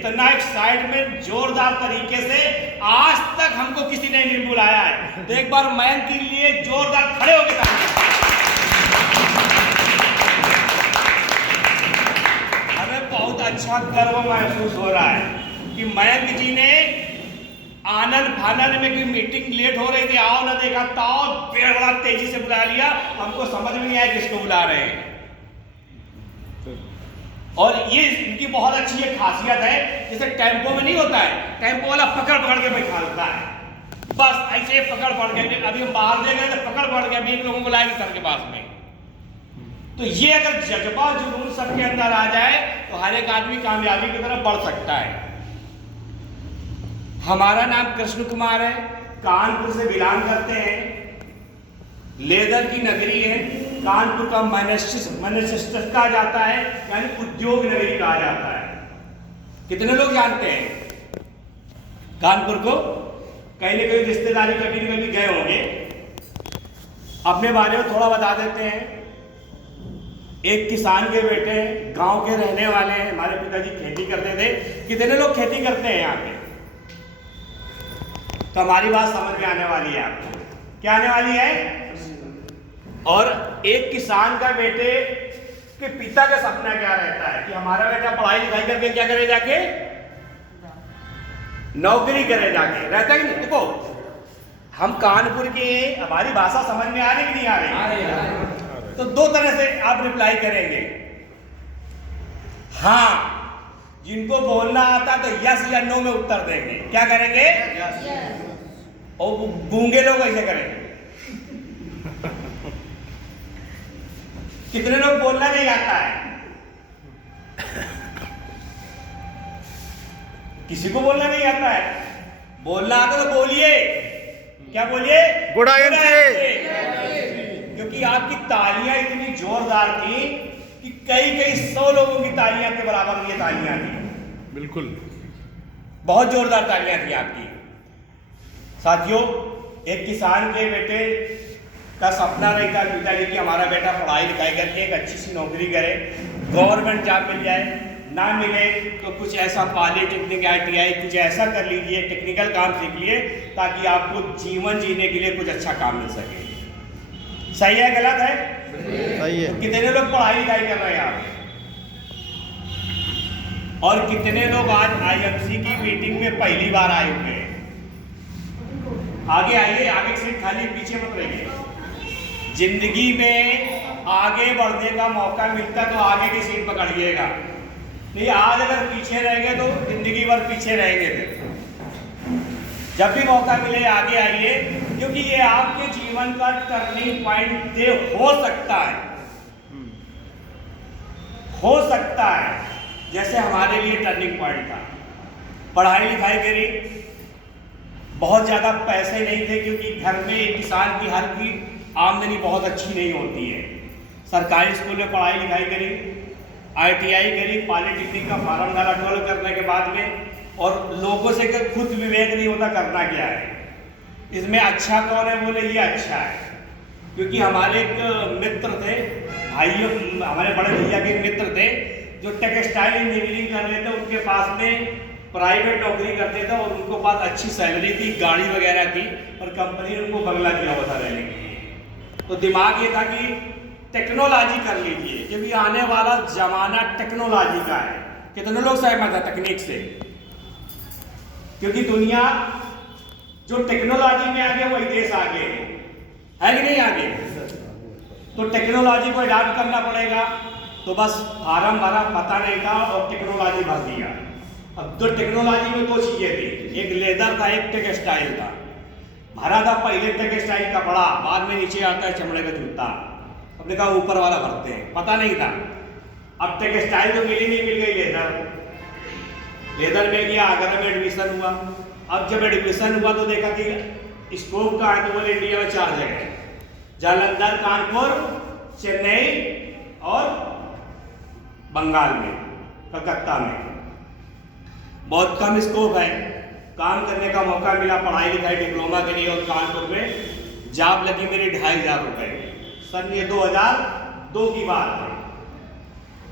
इतना एक्साइटमेंट जोरदार तरीके से आज तक हमको किसी ने नहीं बुलाया है। तो एक बार मयंक के लिए जोरदार खड़े होके ताली। हमें बहुत अच्छा गर्व महसूस हो रहा है कि मयंक जी ने आनंद फानंद में कोई मीटिंग लेट हो रही थी, आओ ना देखा ताओ बड़ा तेजी से बुला लिया। हमको समझ में नहीं आया किसको बुला रहे हैं। और ये इनकी बहुत अच्छी एक खासियत है, जैसे टेंपो में नहीं होता है, टेंपो वाला पकड़ पकड़ के बैठा देता है, बस ऐसे पकड़ पकड़ के। अभी हम बाहर दे गए तो पकड़ पकड़ के अभी लोगों को लाएंगे सर के पास में। तो ये अगर जज्बा जुनून सबके अंदर आ जाए तो हर एक आदमी कामयाबी की तरफ बढ़ सकता है। हमारा नाम कृष्ण कुमार है, कानपुर से बिलोंग करते हैं। लेदर की नगरी है, कानपुर का मैनचेस्टर कहा जाता है, यानी उद्योग नगरी कहा जाता है। कितने लोग जानते हैं कानपुर को? कहीं ना कहीं रिश्तेदारी कभी न कभी गए होंगे। अपने बारे में थोड़ा बता देते हैं। एक किसान के बेटे, गांव के रहने वाले हैं। हमारे पिताजी खेती करते थे। कितने लोग खेती करते हैं यहाँ पे? तो हमारी बात समझ में आने वाली है आपको। क्या आने वाली है? और एक किसान का बेटे के पिता का सपना क्या रहता है कि हमारा बेटा पढ़ाई लिखाई करके क्या करे, जाके नौकरी करे जाके, रहता है कि नहीं? देखो हम कानपुर के, हमारी भाषा समझ में आ रही कि नहीं आ रही? तो दो तरह से आप रिप्लाई करेंगे। हाँ, जिनको बोलना आता तो यस या नो में उत्तर देंगे। क्या करेंगे? और गूंगे लोग ऐसे करेंगे। कितने लोग बोलना नहीं आता है? किसी को बोलना नहीं आता है? बोलना आता तो बोलिए। क्या बोलिए? गुड आयन से। क्योंकि आपकी तालियां इतनी जोरदार थी कि कई 100 लोगों की तालियां के बराबर ये तालियां थी। बिल्कुल, बहुत जोरदार तालियां थी आपकी। साथियों, एक किसान के बेटे का सपना रहता है पिताजी कि हमारा बेटा पढ़ाई लिखाई करके एक अच्छी सी नौकरी करे, गवर्नमेंट जॉब मिल जाए, ना मिले तो कुछ ऐसा पॉलिटेक्निक ITI कुछ ऐसा कर लीजिए, टेक्निकल काम सीख लिए ताकि आपको जीवन जीने के लिए कुछ अच्छा काम मिल सके। सही है गलत है? सही है। तो कितने लोग पढ़ाई लिखाई कर रहे हैं आप? और कितने लोग आज IMC की मीटिंग में पहली बार आए हुए हैं? आगे आइए, आगे सीट खाली, पीछे मत रहिए। जिंदगी में आगे बढ़ने का मौका मिलता तो आगे की सीट पकड़िएगा, नहीं आज अगर पीछे रहेंगे तो जिंदगी भर पीछे रहेंगे। जब भी मौका मिले आगे आइए, क्योंकि ये आपके जीवन का टर्निंग पॉइंट हो सकता है। हो सकता है जैसे हमारे लिए टर्निंग पॉइंट था। पढ़ाई लिखाई करी, बहुत ज़्यादा पैसे नहीं थे क्योंकि घर में एक किसान की हर की आमदनी बहुत अच्छी नहीं होती है। सरकारी स्कूल में पढ़ाई लिखाई करी, ITI करी, पॉलिटेक्निक का फॉर्म डाला 12 करने के बाद में, और लोगों से खुद विवेक नहीं होता करना क्या है, इसमें अच्छा कौन है, बोले ये अच्छा है। क्योंकि हमारे एक मित्र थे, भाइयों, हमारे बड़े भैया के मित्र थे जो टेक्सटाइल इंजीनियरिंग कर रहे थे। उनके पास में प्राइवेट नौकरी करते थे और उनको पास अच्छी सैलरी थी, गाड़ी वगैरह थी, और कंपनी ने उनको बंगला दिया हुआ था रहने के लिए। तो दिमाग ये था कि टेक्नोलॉजी कर लीजिए, क्योंकि आने वाला जमाना टेक्नोलॉजी का है। कितने लोग सहमत है तकनीक से? क्योंकि दुनिया जो टेक्नोलॉजी में आगे वही देश आगे है कि नहीं आगे? तो टेक्नोलॉजी को अडॉप्ट करना पड़ेगा। तो बस फार्म भरा, पता नहीं था और टेक्नोलॉजी भर दिया। अब तो टेक्नोलॉजी में 2 चीजें थी, एक लेदर था, एक टेक्सटाइल था। भरा था पहले टेक्सटाइल कपड़ा, बाद में नीचे आता है चमड़े का जूता। अपने कहा ऊपर वाला भरते हैं, पता नहीं था। अब टेक्सटाइल तो मिल गई लेदर में गया, आगरा में एडमिशन हुआ। अब जब एडमिशन हुआ तो देखा कि स्कोप का है, तो बोले इंडिया में 4 जगह, जालंधर, कानपुर, चेन्नई और बंगाल में, कलकत्ता में। बहुत कम स्कोप है, काम करने का मौका मिला, पढ़ाई लिखाई डिप्लोमा के लिए, और कानपुर में जॉब लगी मेरी 2500 रुपये। सन ये 2002 की बात है।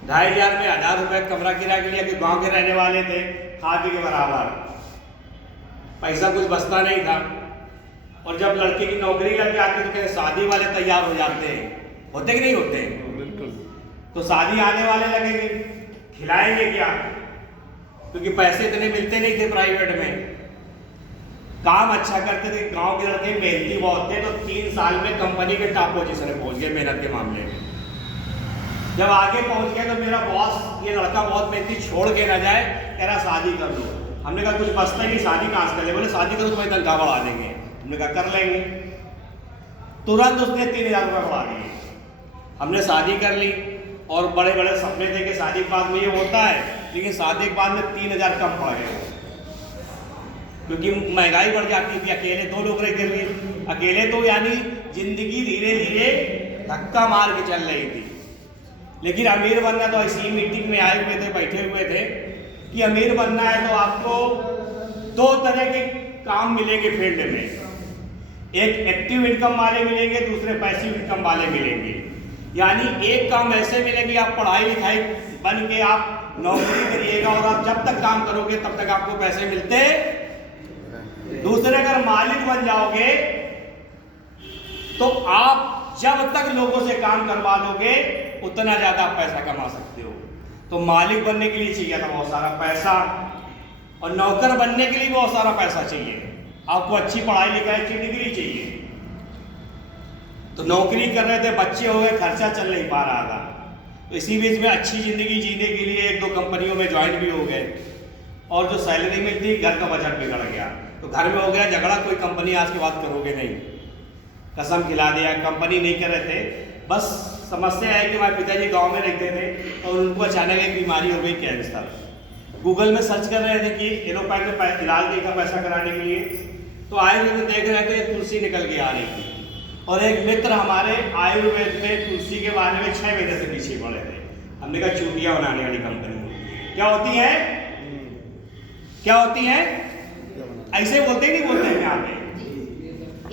2500 में 1000 रुपये कमरा किराया के लिए, कि गांव के रहने वाले थे, खाके के बराबर, पैसा कुछ बचता नहीं था। और जब लड़के की नौकरी लग जाती तो कहते शादी वाले तैयार हो जाते हैं, होते कि नहीं होते? बिल्कुल। तो शादी आने वाले लगेंगे, खिलाएंगे क्या? क्योंकि पैसे इतने मिलते नहीं थे प्राइवेट में। काम अच्छा करते थे, गांव के लड़के मेहनती बहुत थे, तो 3 साल में कंपनी के टॉप पोजीशन में पहुंच गए मेहनत के मामले में। जब आगे पहुंच गया तो मेरा बॉस, ये लड़का बहुत मेहनती, छोड़ के ना जाए, कह रहा शादी कर लो। हमने कहा कुछ बचता ही नहीं, शादी कहाँ से कर ले? बोले शादी करो तुम्हारी तनख्वाह बढ़ा देंगे। हमने कहा कर लेंगे। तुरंत उसने 3000 रुपये बढ़ा दिए। हमने शादी कर ली और बड़े बड़े सपने थे कि शादी के बाद में ये होता है, लेकिन शादी के बाद में 3000 कम पड़ गए, क्योंकि महंगाई बढ़ जाती थी। अकेले 2 लोग रहते थे, अकेले तो यानी जिंदगी धीरे धीरे धक्का मार के चल रही थी। लेकिन अमीर बनना तो इसी मीटिंग में आए हुए थे, बैठे हुए थे कि अमीर बनना है तो आपको 2 तरह के काम मिलेंगे फील्ड में। एक एक्टिव इनकम वाले मिलेंगे, दूसरे पैसिव इनकम वाले मिलेंगे। यानी एक काम ऐसे मिलेंगे, आप पढ़ाई लिखाई बन के आप नौकरी करिएगा और आप जब तक काम करोगे तब तक आपको पैसे मिलते। दूसरे अगर मालिक बन जाओगे तो आप जब तक लोगों से काम करवा लोगे उतना ज्यादा आप पैसा कमा सकते हो। तो मालिक बनने के लिए चाहिए था बहुत सारा पैसा, और नौकर बनने के लिए बहुत सारा पैसा चाहिए। आपको अच्छी पढ़ाई लिखाई की डिग्री चाहिए। तो नौकरी कर रहे थे, बच्चे हो गए, खर्चा चल नहीं पा रहा था, तो इसी बीच में अच्छी जिंदगी जीने के लिए 1-2 कंपनियों में ज्वाइन भी हो गए, और जो सैलरी मिलती घर का बजट बिगड़ गया। तो घर में हो गया झगड़ा, कोई कंपनी आज के बाद करोगे नहीं, कसम खिला दिया, कंपनी नहीं कर रहे थे। बस समस्या है कि हमारे पिताजी गांव में रहते थे और उनको अचानक एक बीमारी हो गई, कैंसर। गूगल में सर्च कर रहे थे कि एलोपैथ में इलाज देखा पैसा कराने के लिए, तो आयुर्वेद में देख रहे थे तुलसी निकल के आ रही थी। और एक मित्र हमारे आयुर्वेद में तुलसी के बारे में 6 महीने से पीछे पड़े थे। हमने कहा चूतियाँ बनाने वाली कंपनी क्या होती है, क्या होती है, ऐसे बोलते ही नहीं बोलते हैं यहाँ पे।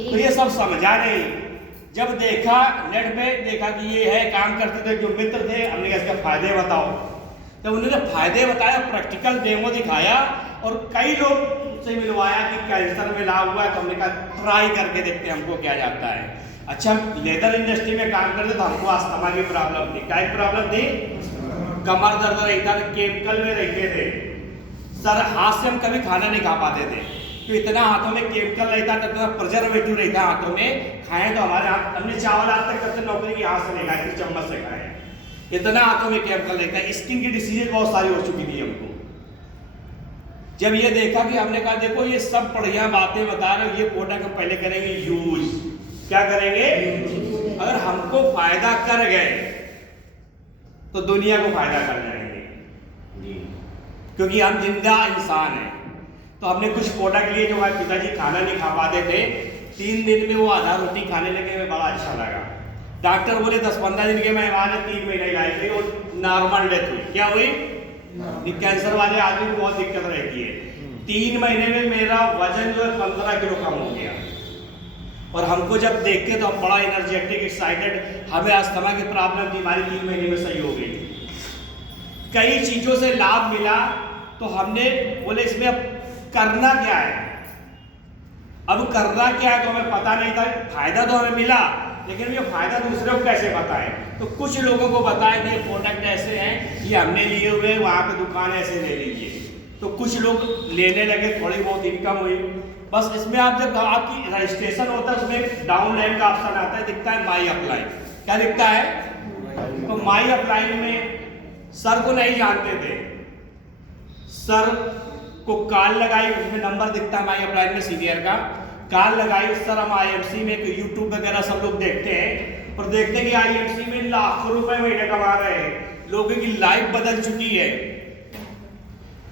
तो ये सब समझा नहीं। जब देखा नेट पे, देखा कि ये है, काम करते थे जो मित्र थे, हमने कहा इसके फायदे बताओ। तो उन्होंने फायदे बताया, प्रैक्टिकल डेमो दिखाया और कई लोग से मिलवाया कि कैंसर में लाभ हुआ है। तो हमने कहा ट्राई करके देखते हैं हमको क्या जाता है। अच्छा, लेदर इंडस्ट्री में काम करते तो हमको अस्थमा की प्रॉब्लम थी। क्या प्रॉब्लम थी? कमर दर्द रहता था, केमिकल में रहते थे सर, हाथ से हम कभी खाना नहीं खा पाते थे, तो इतना हाथों में केमिकल रहता था, इतना प्रिजर्वेटिव रहता हाथों में, खाएं तो हमारे हाथ, हमने चावल आज तक करते नौकरी की हाथ से नहीं खाए, फिर चम्मच से खाए, इतना हाथों में केमिकल रहता है। स्किन की डिसीजेज बहुत सारी हो चुकी थी हमको। जब ये देखा कि हमने कहा देखो ये सब बढ़िया बातें बता रहे हो, ये प्रोडक्ट हम पहले करेंगे यूज। क्या करेंगे? अगर हमको फायदा कर गए तो दुनिया को फायदा कर जाएंगे, क्योंकि हम जिंदा इंसान हैं। तो हमने कुछ प्रोडक्ट लिए जो हमारे पिताजी खाना नहीं खा पाते थे, 3 दिन में वो आधा रोटी खाने लगे, हमें बड़ा अच्छा लगा। डॉक्टर बोले 10-15 दिन के मेहमान है, 3 महीने इलाज हुई और नॉर्मल डेथ हुई। क्या हुई? कैंसर वाले आदमी को बहुत दिक्कत रहती है। 3 महीने में मेरा वजन जो है 15 किलो कम हो गया। और हमको जब देखते तो हम बड़ा एनर्जेटिक, एक्साइटेड, हमें अस्थमा की प्रॉब्लम थी, हमारी 3 महीने में सही हो गई। कई चीजों से लाभ मिला, तो हमने बोले इसमें अब करना क्या है। अब करना क्या है तो हमें पता नहीं था। फायदा तो हमें मिला, लेकिन ये फायदा दूसरे को कैसे बताएं। तो कुछ लोगों को बताएं कि प्रोडक्ट ऐसे हैं, ये हमने लिए हुए, वहाँ पे दुकान ऐसे ले लीजिए। तो कुछ लोग लेने लगे, थोड़ी बहुत इनकम हुई। बस इसमें आप जब आपकी रजिस्ट्रेशन होता है, उसमें डाउन लाइन का ऑप्शन आता है, दिखता है माई अप्लाई। क्या दिखता है? तो माई अप्लाई में सर को नहीं जानते थे, सर को कॉल लगाई, उसमें नंबर दिखता है माई अप्लाई में सीनियर का, कॉल लगाई। सर हम आईएमसी में, यूट्यूब वगैरह सब लोग देखते हैं और देखते हैं कि आईएमसी में लाखों रुपए महीने कमा रहे हैं, लोगों की लाइफ बदल चुकी है,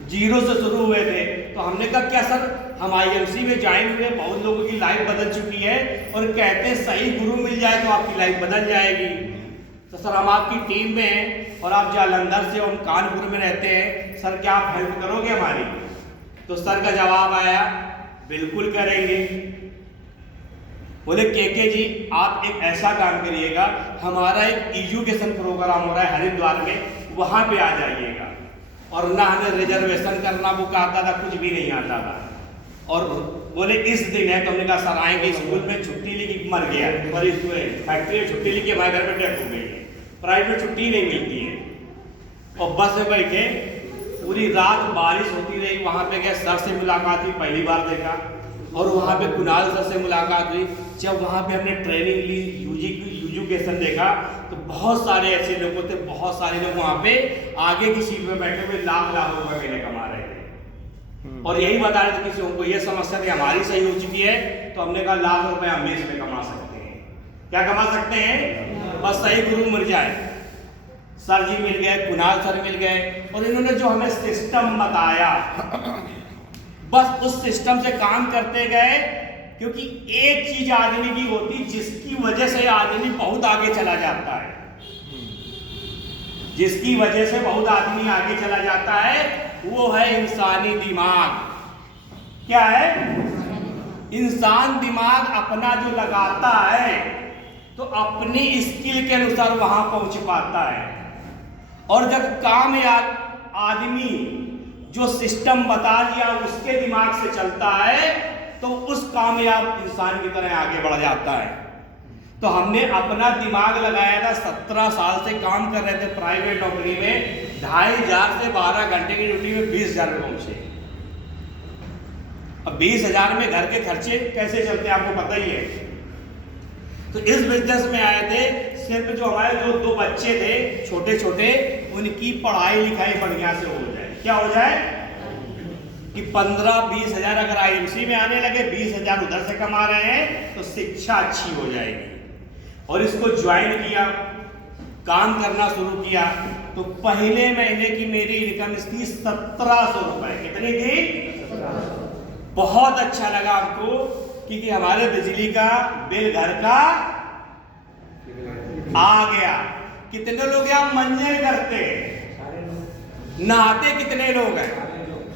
0 से शुरू हुए थे। तो हमने कहा क्या सर, हम आईएमसी में ज्वाइन हुए, बहुत लोगों की लाइफ बदल चुकी है और कहते हैं सही गुरु मिल जाए तो आपकी लाइफ बदल जाएगी। तो सर हम आपकी टीम में हैं और आप जालंधर से, हम कानपुर में रहते हैं, सर क्या आप हेल्प करोगे हमारी? तो सर का जवाब आया बिल्कुल करेंगे। बोले के जी आप एक ऐसा काम करिएगा, हमारा एक एजुकेशन प्रोग्राम हो रहा है हरिद्वार में, वहां पे आ जाइएगा और ना हमें रिजर्वेशन करना वो आता था, कुछ भी नहीं आता था। और बोले इस दिन है, तो हमने कहा सर आएंगे। स्कूल में छुट्टी ली कि मर गया, और फैक्ट्री में छुट्टी ली कि हमारे घर में डेथ हो गई है, प्राइवेट छुट्टी नहीं मिलती है। और बस में बैठे पूरी रात बारिश होती रही, वहाँ पे गए, सर से मुलाकात हुई, पहली बार देखा। और वहाँ पे कुणाल सर से मुलाकात हुई। जब वहाँ पे हमने ट्रेनिंग ली, एजुकेशन देखा, तो बहुत सारे ऐसे लोग थे, बहुत सारे लोग वहाँ पे आगे की सीट में बैठे हुए लाख लाख रुपए महीने कमा रहे थे। और यही बता रहे थे, किसी उनको ये समस्या थी हमारी सही हो चुकी है, तो हमने कहा लाख रुपए हम भी इसमें कमा सकते हैं। क्या कमा सकते हैं? बस सही गुरु मिल जाए। सर जी मिल गए, कुणाल सर मिल गए, और इन्होंने जो हमें सिस्टम बताया, बस उस सिस्टम से काम करते गए। क्योंकि एक चीज आदमी की होती जिसकी वजह से आदमी बहुत आगे चला जाता है, जिसकी वजह से बहुत आदमी आगे चला जाता है, वो है इंसानी दिमाग। क्या है? इंसान दिमाग अपना जो लगाता है, तो अपनी स्किल के अनुसार वहां पहुंच पाता है। और जब कामयाब आदमी जो सिस्टम बता दिया उसके दिमाग से चलता है, तो उस कामयाब इंसान की तरह आगे बढ़ जाता है। तो हमने अपना दिमाग लगाया था, 17 साल से काम कर रहे थे प्राइवेट नौकरी में, 2500 से 12 घंटे की ड्यूटी में 20,000 में पहुंचे। अब 20,000 में घर के खर्चे कैसे चलते हैं आपको पता ही है। तो इस बिजनेस में आए थे, सिर्फ जो हमारे जो 2 बच्चे थे छोटे छोटे, उनकी पढ़ाई लिखाई बढ़िया से हो जाए। क्या हो जाए? कि 15-20 हजार अगर आईएमसी में आने लगे, 20,000 उधर से कमा रहे हैं, तो शिक्षा अच्छी हो जाएगी। और इसको ज्वाइन किया, काम करना शुरू किया, तो पहले महीने की मेरी इनकम थी 1700 रुपए। कितनी थी? बहुत अच्छा लगा हमको, क्योंकि हमारे बिजली का बिल घर का आ गया। कितने लोग यहाँ मंजर करते, नहाते कितने लोग हैं?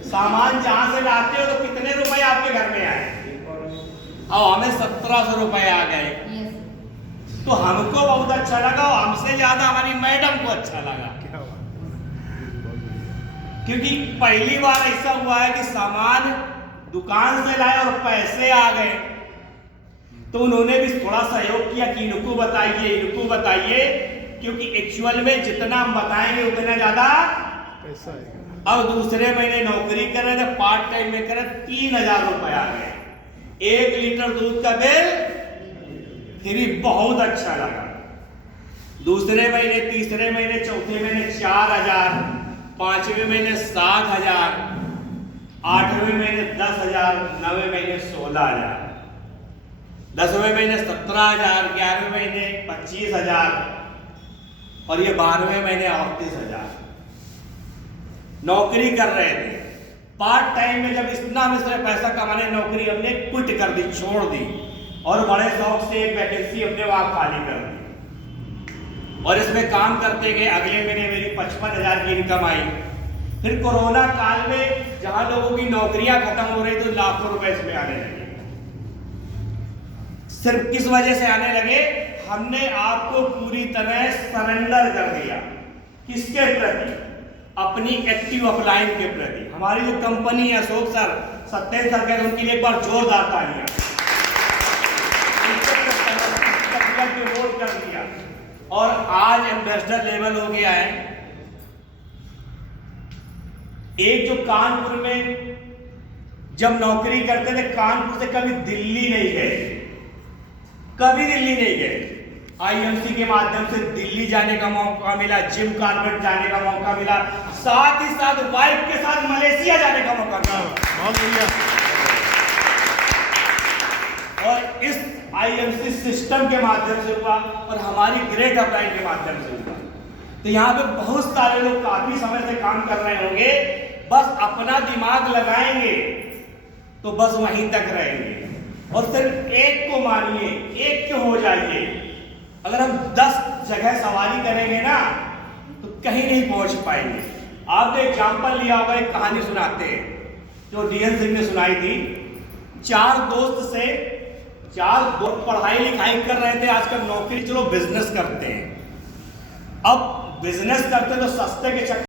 सामान जहां से लाते हो तो कितने रुपए आपके घर में आए? और हमें 1700 रुपए आ गए। तो हमको बहुत अच्छा लगा, और हमसे ज्यादा हमारी मैडम को अच्छा लगा। क्योंकि पहली बार ऐसा हुआ है कि सामान दुकान से लाए और पैसे आ गए। तो उन्होंने भी थोड़ा सहयोग किया कि इनको बताइए, क्योंकि एक्चुअल में जितना हम बताएंगे उतना ज्यादा पैसा आएगा। अब दूसरे महीने नौकरी कर रहे थे, पार्ट टाइम में कर रहे, 3,000 रुपए आ गए। 1 लीटर दूध का बिल फ्री। बहुत अच्छा लगा। दूसरे महीने, तीसरे महीने, चौथे महीने 4,000, 5वें महीने 7,000, 8वें महीने 10,000, 9वें महीने 16,000, 10वें महीने 17,000, 11वें महीने 25,000, और ये 12वें महीने 38,000। नौकरी कर रहे थे पार्ट टाइम में। जब इतना मिश्र पैसा कमाने, नौकरी हमने क्विट कर दी, छोड़ दी, और बड़े शौक से एक वैकेंसी अपने वहां खाली कर दी, और इसमें काम करते गए। अगले महीने मेरी 55,000 की इनकम आई। फिर कोरोना काल में जहां लोगों की नौकरियां खत्म हो रही, तो लाखों रुपए इसमें आने लगे। सिर्फ किस वजह से आने लगे? हमने आपको पूरी तरह सरेंडर कर दिया। किसके प्रति? अपनी एक्टिव अपलाइन के प्रति। हमारी जो कंपनी है, अशोक सर, सत्येंद्र सर कहते, उनके लिए एक बार जोरदार तालियां। वोट कर दिया, और आज एम्बेसडर लेवल हो गया है। एक जो कानपुर में जब नौकरी करते थे, कानपुर से कभी दिल्ली नहीं गए, कभी दिल्ली नहीं गए। आईएमसी के माध्यम से दिल्ली जाने का मौका मिला, जिम कॉर्बेट जाने का मौका मिला, साथ ही साथ वाइफ के साथ मलेशिया जाने का मौका मिला। बहुत बढ़िया। और इस आईएमसी सिस्टम के माध्यम से हुआ, और हमारी ग्रेट अपलाइन के माध्यम से हुआ। तो यहाँ पे बहुत सारे लोग काफी समय से काम कर रहे होंगे, बस अपना दिमाग लगाएंगे तो बस वहीं तक रहेंगे। और सिर्फ एक को मानिए, एक के हो जाइए। अगर हम 10 जगह सवारी करेंगे ना, तो कहीं नहीं पहुंच पाएंगे। आपने एग्जाम्पल लिया होगा, एक कहानी सुनाते हैं जो डीएन सिंह ने सुनाई थी। 4 दोस्त पढ़ाई लिखाई कर रहे थे, आजकल नौकरी, चलो बिजनेस करते हैं। अब बिजनेस करते तो सस्ते के चक्कर